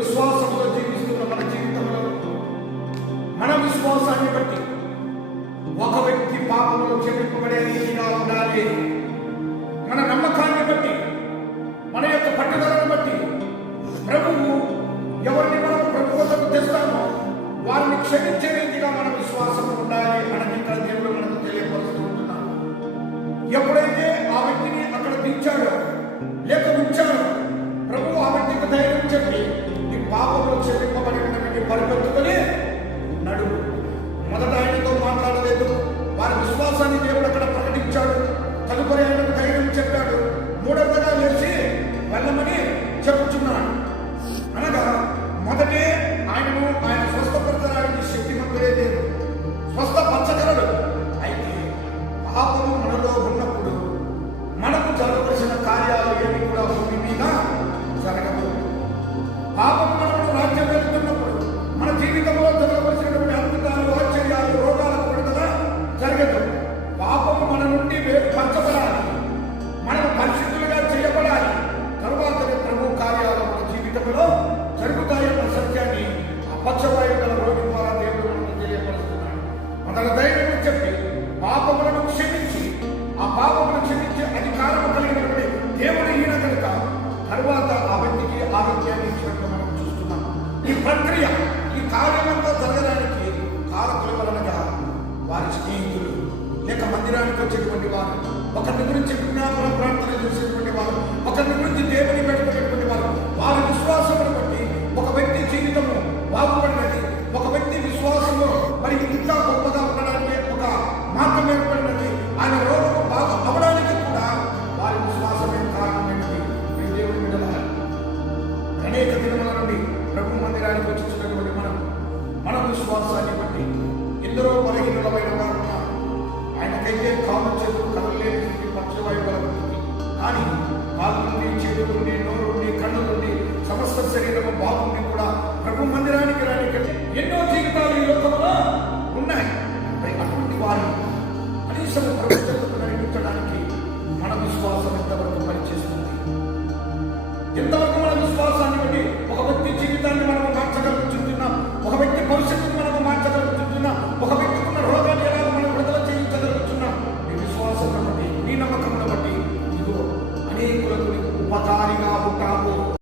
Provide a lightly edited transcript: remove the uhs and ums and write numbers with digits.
విశ్వాసంతో జీవిస్తున్న మన జీవితంలో మన విశ్వాసాన్ని బట్టి ఒక వ్యక్తి పాపంలో క్షమింపబడే రీతిగా ఉండాలి. మన నమ్మకాన్ని బట్టి, మన యొక్క పట్టుదలను బట్టి ప్రభువు ఎవరిని మనం ప్రభు వద్దకు తెస్తామో వారిని క్షమించే రీతిగా మన విశ్వాసం ఉండాలి అని ఇక్కడ దేవుడు మనకు తెలియపరుస్తూ ఉంటున్నాడు. ఎప్పుడైతే ఆ వ్యక్తిని అక్కడ దించాడో లేక ఉంచాడో ప్రభు ఆ వ్యక్తికి ధైర్యం చెప్పి నీ పాపంలో క్షమింపబడి ఉన్నటువంటి పరిపెత్తుకొని నడువు. మొదట ఆయనతో మాట్లాడలేదు, వారి విశ్వాసాన్ని దేవుడు అక్కడ ప్రకటించాడు. తదుపరి ఆయనకు ధైర్యం చెప్పాడు. మూడవగా లేచి వెళ్ళమని చెప్పుచున్నాడు. అనగా మొదటే ఆయన స్వస్థపరచడానికి శక్తిమంతుడే లేదు, స్వస్థపరచగలడు. అయితే పాపము మనలో ఉన్నప్పుడు మనకు జరగవలసిన కార్యాలు ఏమి కూడా భూమి మీద జరగవు. పాపము మనలో రాజ్యం వెళ్తున్నప్పుడు మన జీవితంలో జరగవలసినటువంటి అద్భుతాలు, ఆశ్చర్యాలు, రోగాలకు విడుదల జరగదు. పాపము మన నుండి వేరుపరచబడాలి, మనం పరిశుద్ధులుగా చేయబడాలి. తరువాతనే ప్రభు కార్యాలు మన జీవితంలో జరుగుతాయన్న సత్యాన్ని అపచ్చవాయు గల రోగి ద్వారా దేవుడు మనకు తెలియపరుస్తున్నాడు. మొదల ధైర్యం చెప్పి పాపములను క్షమించి ఆ పాపములను క్షమించే అధికారం కలిగినటువంటి దేవుడు ఈయన కనుక తరువాత ఆ వ్యక్తికి ఆరోగ్యాన్ని ఇచ్చినట్టు మనం చూస్తున్నాం. ఈ ప్రక్రియ, ఈ కార్యమంతా జరగడానికి కారకుల వలనగా వారి స్నేహితులు లేక మందిరానికి వచ్చేటువంటి వారు, ఒకరి గురించి విజ్ఞాపన ప్రార్థన చేసేటువంటి వారు, ఒకరి గురించి దేవుని పెట్టుకునేటువంటి వారు, వారి విశ్వాసమును బట్టి ఒక వ్యక్తి జీవితము బాగుపడినది, ఒక వ్యక్తి విశ్వాసంలో మరి ఇంకా గొప్పగా ఉండడానికి ఒక మార్గం ఏర్పడినది, ఆయన రోగము బాగా అవడానికి కూడా వారి విశ్వాసమే కారణమైనది. దేవుని బిడ్డల అనేక దినముల నుండి ప్రభు మందిరానికి వచ్చినటువంటి మన విశ్వాసాన్ని బట్టి ఎందరో బలహీనులమైన వారు ఆయనకైతే కాలు చేతులు కదలలేదు.